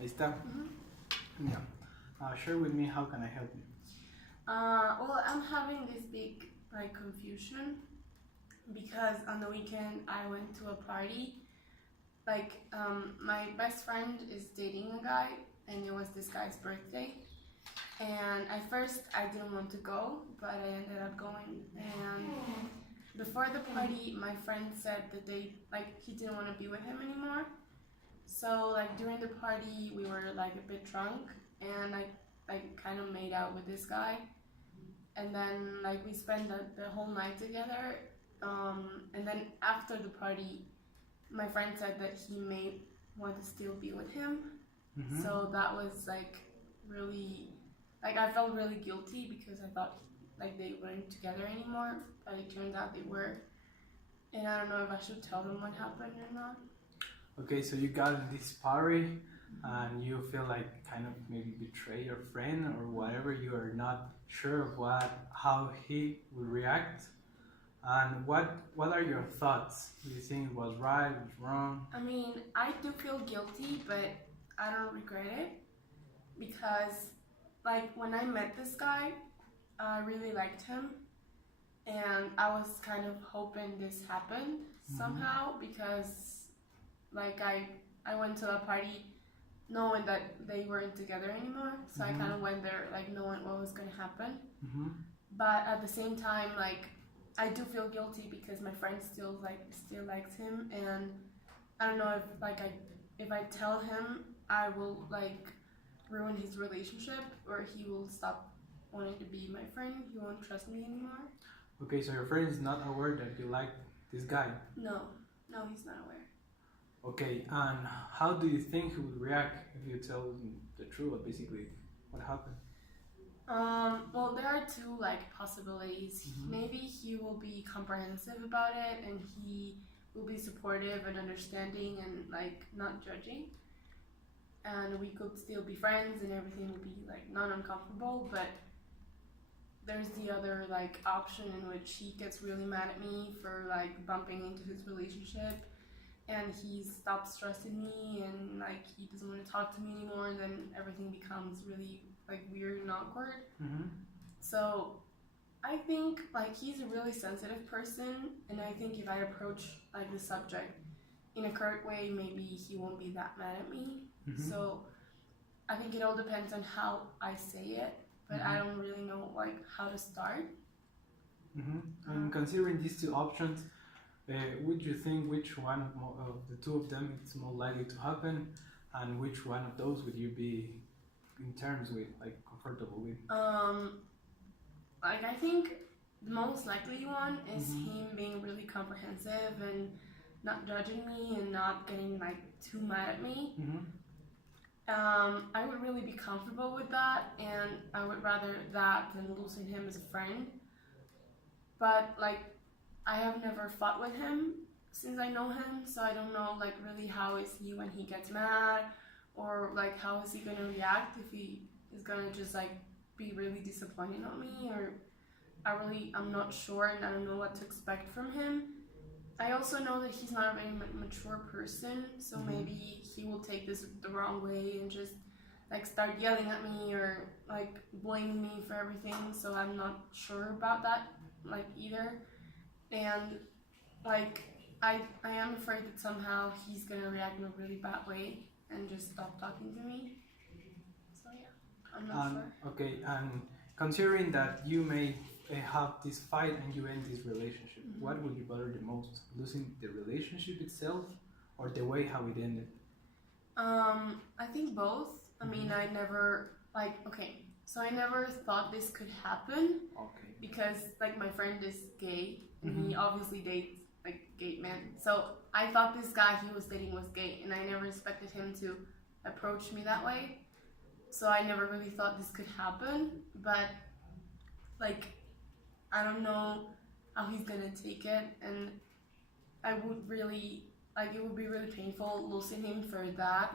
Ahí está. Yeah. Share with me, how can I help you? Well, I'm having this big confusion because on the weekend I went to a party. My best friend is dating a guy, and it was this guy's birthday. And at first I didn't want to go, but I ended up going. And before the party, my friend said that he didn't want to be with him anymore. So during the party, we were a bit drunk, and I kind of made out with this guy. And then we spent the whole night together. And then after the party, my friend said that he may want to still be with him. So that was really I felt really guilty because I thought they weren't together anymore, but it turned out they were. And I don't know if I should tell them what happened or not. Okay, so you got in this party and you feel like kind of maybe betray your friend or whatever. You are not sure of how he will react. And what are your thoughts? Do you think it was right, it was wrong? I mean, I do feel guilty, but I don't regret it because when I met this guy, I really liked him, and I was kind of hoping this happened somehow because I went to a party knowing that they weren't together anymore, so I kind of went there knowing what was going to happen. But at the same time, I do feel guilty because my friend still likes him, and I don't know if I tell him, I will ruin his relationship, or he will stop wanting to be my friend. He won't trust me anymore. Okay, so your friend is not aware that you like this guy? No, he's not aware. Okay, and how do you think he would react if you tell him the truth, basically what happened? Well, there are two possibilities. Maybe he will be comprehensive about it, and he will be supportive and understanding and not judging, and we could still be friends and everything would be not uncomfortable. But there's the other option in which he gets really mad at me for bumping into his relationship, and he stops trusting me, and he doesn't want to talk to me anymore, and then everything becomes really weird and awkward. So I think he's a really sensitive person, and I think if I approach the subject in a correct way, maybe he won't be that mad at me. So I think it all depends on how I say it, but I don't really know how to start. And considering these two options, would you think which one of the two of them is more likely to happen, and which one of those would you be in terms with, comfortable with? I think the most likely one is him being really comprehensive and not judging me and not getting too mad at me. I would really be comfortable with that, and I would rather that than losing him as a friend. But I have never fought with him since I know him, so I don't know really how is he when he gets mad, or how is he gonna react, if he is gonna just be really disappointed on me, or I'm not sure, and I don't know what to expect from him. I also know that he's not a very mature person, so maybe he will take this the wrong way and just start yelling at me or blaming me for everything. So I'm not sure about that either, and I am afraid that somehow he's gonna react in a really bad way and just stop talking to me. So yeah, I'm not sure. Okay, and considering that you may have this fight and you end this relationship, what would you bother the most? Losing the relationship itself, or the way how it ended? I think both. I mean, I never so I never thought this could happen. Okay. Because my friend is gay, and he obviously dates gay men. So I thought this guy he was dating was gay, and I never expected him to approach me that way. So I never really thought this could happen. But I don't know how he's gonna take it, and I would really it would be really painful losing him for that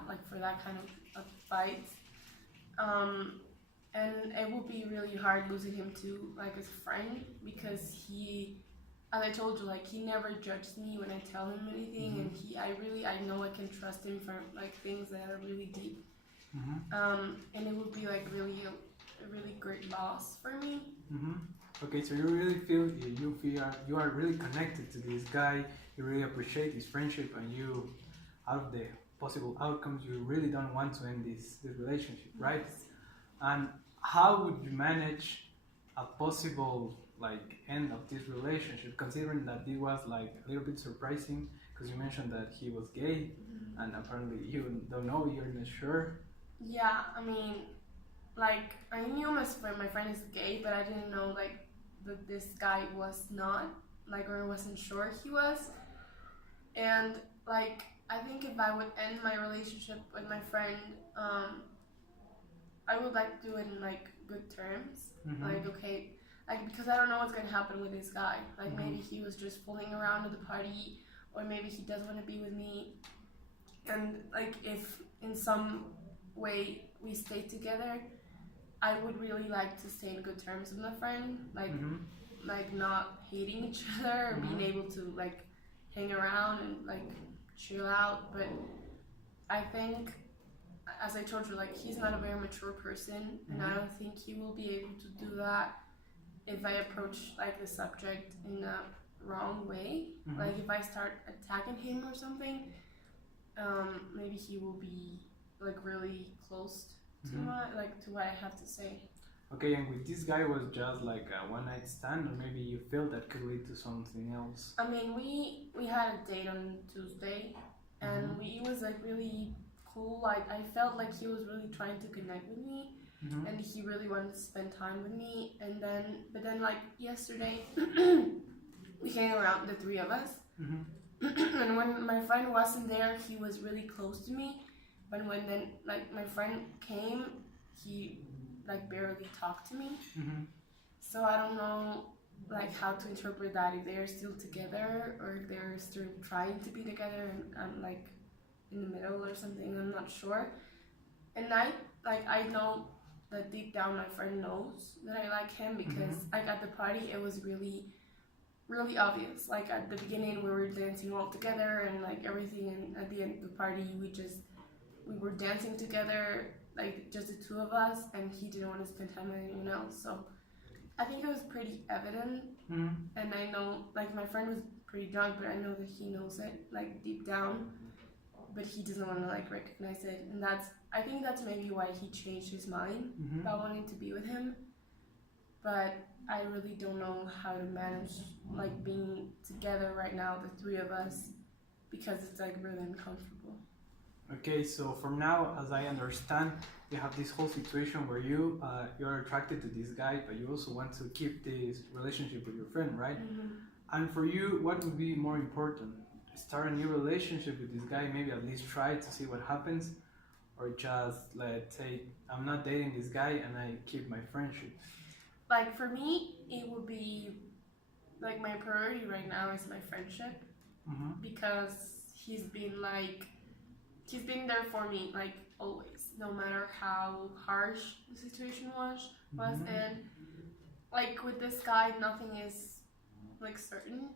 kind of fight. And it would be really hard losing him too, as a friend, because he, as I told you, he never judges me when I tell him anything, and I know I can trust him for things that are really deep. And it would be like really a really great loss for me. Okay, so you really feel you are really connected to this guy. You really appreciate his friendship, and you, out of the possible outcomes, you really don't want to end this relationship, right? Yes. And how would you manage a possible like end of this relationship, considering that it was like a little bit surprising because you mentioned that he was gay, and apparently you don't know, you're not sure. Yeah, I mean, like I knew my friend is gay, but I didn't know like that this guy was not, like, or I wasn't sure he was. And like I think if I would end my relationship with my friend, I would like to do it in like good terms. Like, okay, like because I don't know what's gonna happen with this guy. Like maybe he was just fooling around at the party, or maybe he doesn't want to be with me. And like if in some way we stay together, I would really like to stay in good terms with my friend. Like not hating each other, or being able to like hang around and like chill out. But I think, as I told you, like he's not a very mature person, and I don't think he will be able to do that if I approach like the subject in a wrong way. Like if I start attacking him or something, maybe he will be like really close to to what I have to say. Okay, and with this guy was just like a one night stand, or maybe you feel that could lead to something else? I mean, we had a date on Tuesday, and it was like really cool. Like I felt like he was really trying to connect with me, and he really wanted to spend time with me. And but then like yesterday, we hang around, the three of us. And when my friend wasn't there, he was really close to me. But when then like my friend came, he like barely talked to me. So I don't know like how to interpret that, if they're still together or if they're still trying to be together and I'm like in the middle or something. I'm not sure. And I know that deep down my friend knows that I like him, because like at the party it was really obvious. Like at the beginning we were dancing all together and like everything, and at the end of the party we were dancing together, like just the two of us, and he didn't want to spend time with anyone else. So I think it was pretty evident. And I know like my friend was pretty drunk, but I know that he knows it like deep down, but he doesn't want to like recognize it. And I think that's maybe why he changed his mind about wanting to be with him. But I really don't know how to manage like being together right now, the three of us, because it's like really uncomfortable. Okay, so from now, as I understand, you have this whole situation where you're attracted to this guy, but you also want to keep this relationship with your friend, right? And for you, what would be more important? Start a new relationship with this guy, maybe at least try to see what happens, or just let's say I'm not dating this guy and I keep my friendship? Like for me, it would be like my priority right now is my friendship, because he's been there for me like always, no matter how harsh the situation was. And like with this guy, nothing is like certain.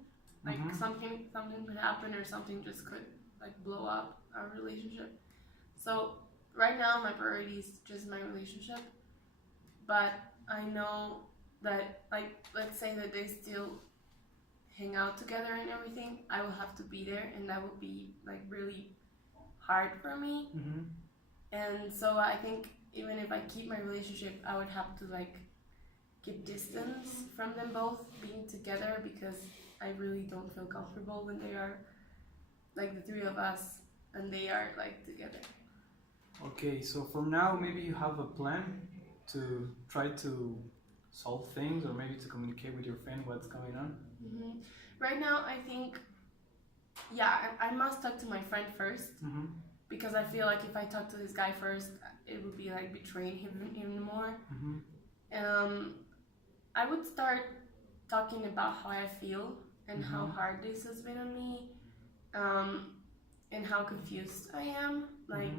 Like something could happen, or something just could like blow up our relationship. So right now my priority is just my relationship, but I know that like let's say that they still hang out together and everything, I will have to be there, and that would be like really hard for me. And so I think even if I keep my relationship, I would have to like keep distance from them both being together, because I really don't feel comfortable when they are like the three of us and they are like together. Okay, so from now maybe you have a plan to try to solve things, or maybe to communicate with your friend what's going on? Right now I think, yeah, I must talk to my friend first, because I feel like if I talk to this guy first, it would be like betraying him even more. I would start talking about how I feel and how hard this has been on me, and how confused I am, like,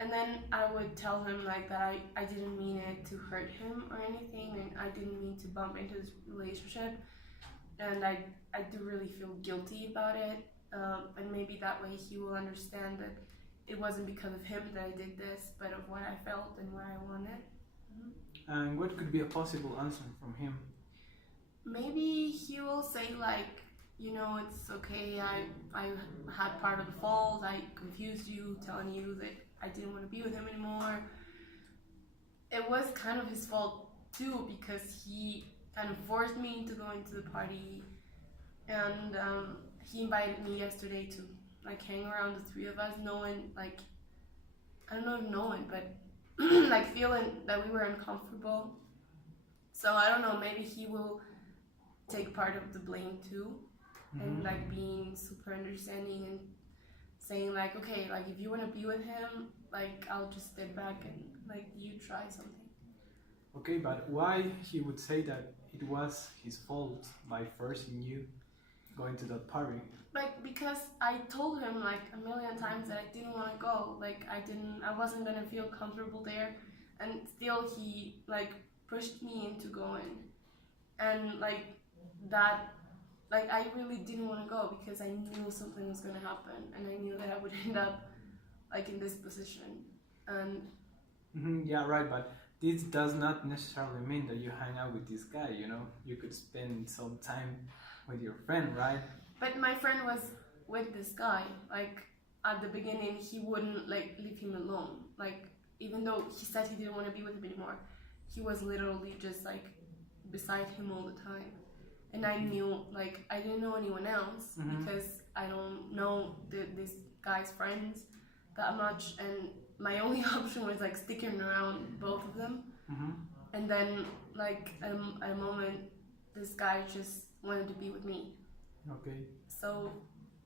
and then I would tell him like that I didn't mean it to hurt him or anything, and I didn't mean to bump into his relationship, and I do really feel guilty about it, and maybe that way he will understand that it wasn't because of him that I did this, but of what I felt and what I wanted. And what could be a possible answer from him? Maybe he will say like, you know, it's okay, I had part of the fault, I confused you, telling you that I didn't want to be with him anymore. It was kind of his fault too, because he kind of forced me into going to the party, and he invited me yesterday to like hang around the three of us, knowing like, I don't know if knowing, but like feeling that we were uncomfortable. So I don't know, maybe he will take part of the blame too, and like being super understanding and saying like, okay, like if you want to be with him, like I'll just step back and like you try something. Okay, but why he would say that it was his fault by forcing you going to that party? Like, because I told him like a million times that I didn't want to go, like I wasn't gonna feel comfortable there, and still he like pushed me into going, and like that, like I really didn't want to go because I knew something was gonna happen, and I knew that I would end up like in this position, and Yeah, right, but this does not necessarily mean that you hang out with this guy, you know? You could spend some time with your friend, right? but my friend was with this guy. Like at the beginning, he wouldn't like leave him alone. Like even though he said he didn't want to be with him anymore, he was literally just like beside him all the time. And I knew, like I didn't know anyone else because I don't know this guy's friends that much, and my only option was like sticking around both of them. And then like at a moment, this guy just wanted to be with me. Okay. So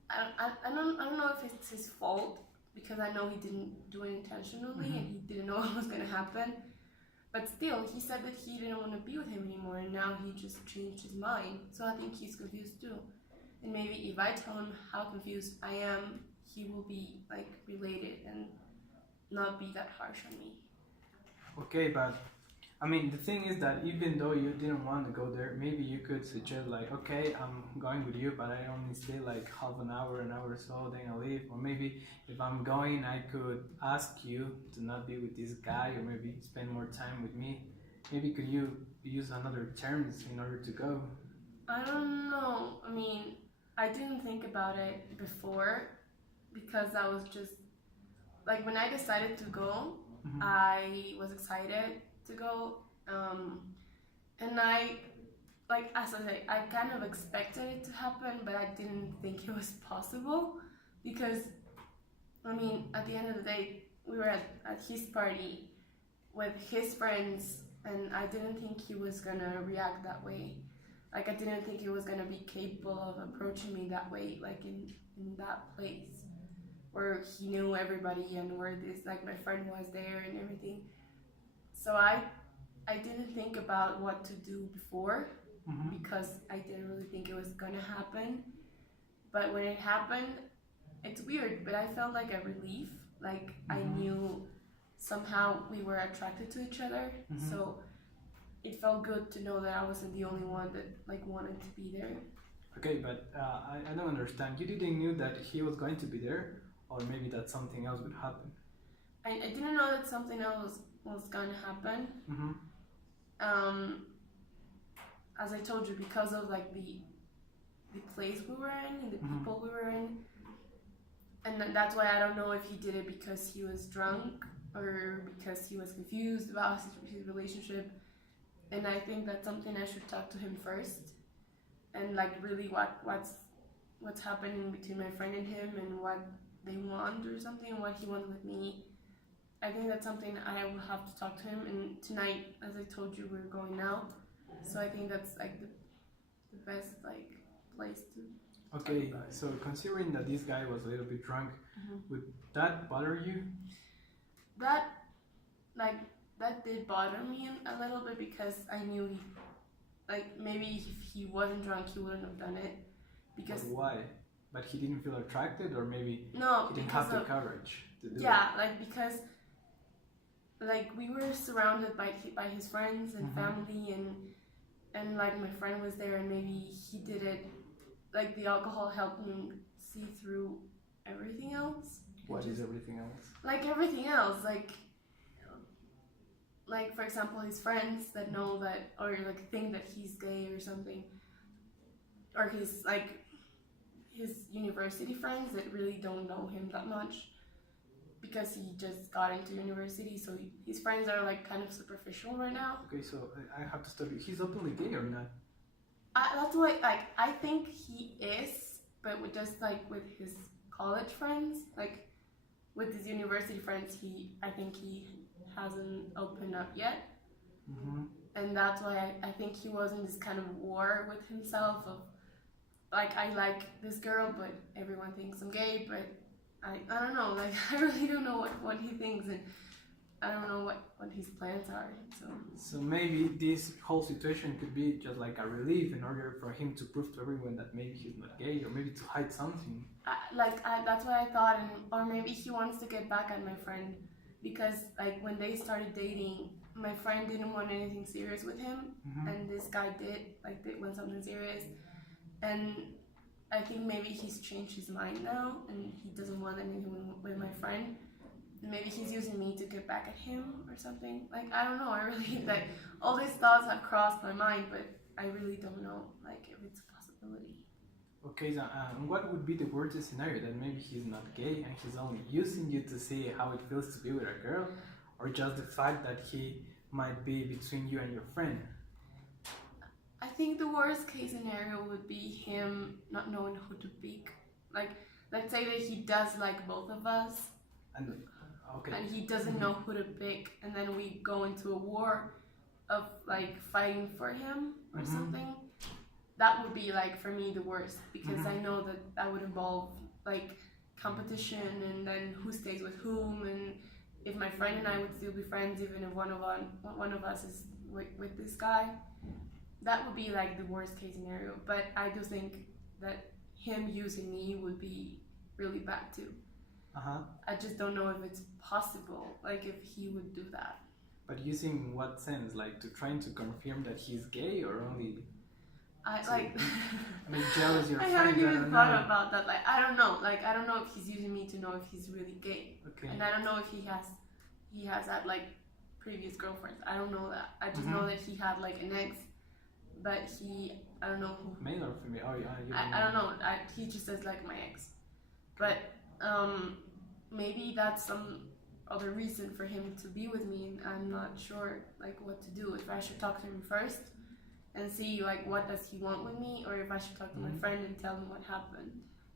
I don't know if it's his fault, because I know he didn't do it intentionally and he didn't know what was gonna happen. But still, he said that he didn't want to be with him anymore, and now he just changed his mind. So I think he's confused too. And maybe if I tell him how confused I am, he will be like related and not be that harsh on me. Okay, but I mean, the thing is that even though you didn't want to go there, maybe you could suggest like, okay, I'm going with you, but I only stay like half an hour or so, then I leave. Or maybe if I'm going, I could ask you to not be with this guy, or maybe spend more time with me. Maybe could you use another terms in order to go? I don't know. I mean, I didn't think about it before, because I was just like, when I decided to go, I was excited to go, and I, like as I say, I kind of expected it to happen, but I didn't think it was possible, because I mean, at the end of the day, we were at his party with his friends, and I didn't think he was gonna react that way. Like I didn't think he was gonna be capable of approaching me that way, like in that place where he knew everybody and where this, like my friend was there and everything. So I didn't think about what to do before, because I didn't really think it was gonna happen. But when it happened, it's weird, but I felt like a relief. Like I knew somehow we were attracted to each other. So it felt good to know that I wasn't the only one that like wanted to be there. Okay, but I don't understand. You didn't knew that he was going to be there, or maybe that something else would happen? I didn't know that something else was gonna happen. As I told you, because of like the place we were in and the people we were in, and that's why I don't know if he did it because he was drunk or because he was confused about his relationship. And I think that's something I should talk to him first, and like really what's happening between my friend and him, and what they want or something, and what he wants with me. I think that's something I will have to talk to him. And tonight, as I told you, we're going out, so I think that's like the best like place to. Okay, so considering that this guy was a little bit drunk, would that bother you? That did bother me a little bit, because I knew he, like maybe if he wasn't drunk he wouldn't have done it. Because but why? But he didn't feel attracted, or maybe no, he didn't have the courage to do it? Yeah, like because like we were surrounded by his friends and family, and like my friend was there, and maybe he did it, like the alcohol helped him see through everything else. What is everything else? Like everything else, like for example, his friends that know that, or like think that he's gay or something, or his university friends that really don't know him that much because he just got into university, so his friends are like kind of superficial right now. Okay, so I have to stop you. He's openly gay or not? That's why, like, I think he is, but with just like with his college friends, like with his university friends, I think he hasn't opened up yet. Mm-hmm. And that's why I think he was in this kind of war with himself of like, I like this girl, but everyone thinks I'm gay, but I don't know, like I really don't know what he thinks, and I don't know what his plans are. So maybe this whole situation could be just like a relief in order for him to prove to everyone that maybe he's not gay, or maybe to hide something. That's what I thought, or maybe he wants to get back at my friend, because like when they started dating, my friend didn't want anything serious with him, Mm-hmm. and this guy did, like they want something serious, and I think maybe he's changed his mind now, and he doesn't want anything with my friend. Maybe he's using me to get back at him or something. Like, I don't know, I really, like, all these thoughts have crossed my mind, but I really don't know, like, if it's a possibility. Okay, so what would be the worst scenario? That maybe he's not gay and he's only using you to see how it feels to be with a girl, or just the fact that he might be between you and your friend? I think the worst case scenario would be him not knowing who to pick. Like, let's say that he does like both of us, And okay, and he doesn't know who to pick, and then we go into a war of like fighting for him or Mm-hmm. something. That would be like for me the worst, because Mm-hmm. I know that would involve like competition, and then who stays with whom, and if my friend and I would still be friends even if one of us is with this guy. That would be like the worst case scenario, but I do think that him using me would be really bad too. uh-huh. I just don't know if it's possible, like if he would do that. But using in what sense? Like to trying to confirm that he's gay, or only I to like make jealous your I friend? haven't even don't thought know. about that. Like I don't know. Like I don't know if he's using me to know if he's really gay. Okay. And I don't know if he has had like previous girlfriends. I don't know that. I just Mm-hmm. know that he had like an ex, but I don't know who. Male or female? Oh yeah, you I don't know. He just says like my ex, but maybe that's some other reason for him to be with me, and I'm not sure like what to do. If I should talk to him first and see like what does he want with me, or if I should talk to my friend and tell him what happened.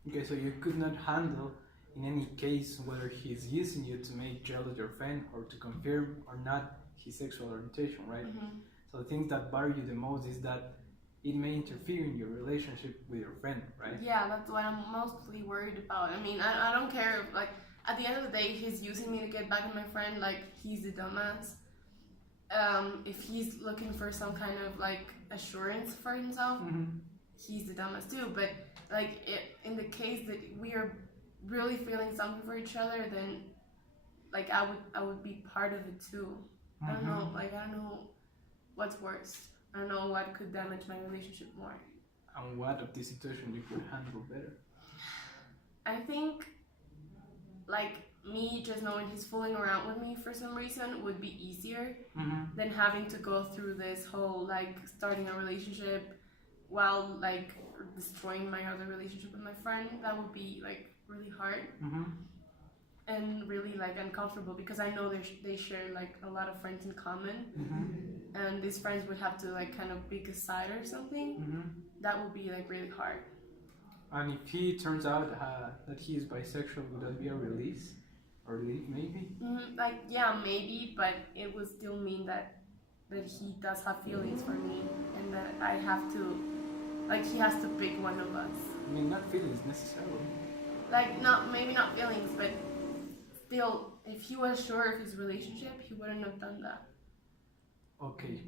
Okay, so you could not handle in any case whether he's using you to make jealous your friend or to confirm or not his sexual orientation, right? Mm-hmm. So the things that bother you the most is that it may interfere in your relationship with your friend, right? Yeah, that's what I'm mostly worried about. I mean, I don't care if, like, at the end of the day, he's using me to get back at my friend, like, he's the dumbass. If he's looking for some kind of, like, assurance for himself, Mm-hmm. he's the dumbass too. But, like, in the case that we are really feeling something for each other, then, like, I would be part of it too. I don't know, like, I don't know what's worse. I don't know what could damage my relationship more. And what of this situation you could handle better? I think, like, me just knowing he's fooling around with me for some reason would be easier than having to go through this whole, like, starting a relationship while, like, destroying my other relationship with my friend. That would be, like, really hard and really, like, uncomfortable, because I know they share, like, a lot of friends in common, and these friends would have to, like, kind of pick a side or something. That would be, like, really hard. And if he turns out that he is bisexual, would that be a release? Or leave, maybe? Like, yeah, maybe, but it would still mean that he does have feelings for me, and that I have to, like, he has to pick one of us. I mean, not feelings necessarily. Like, maybe not feelings, but still, if he was sure of his relationship, he wouldn't have done that. Okay.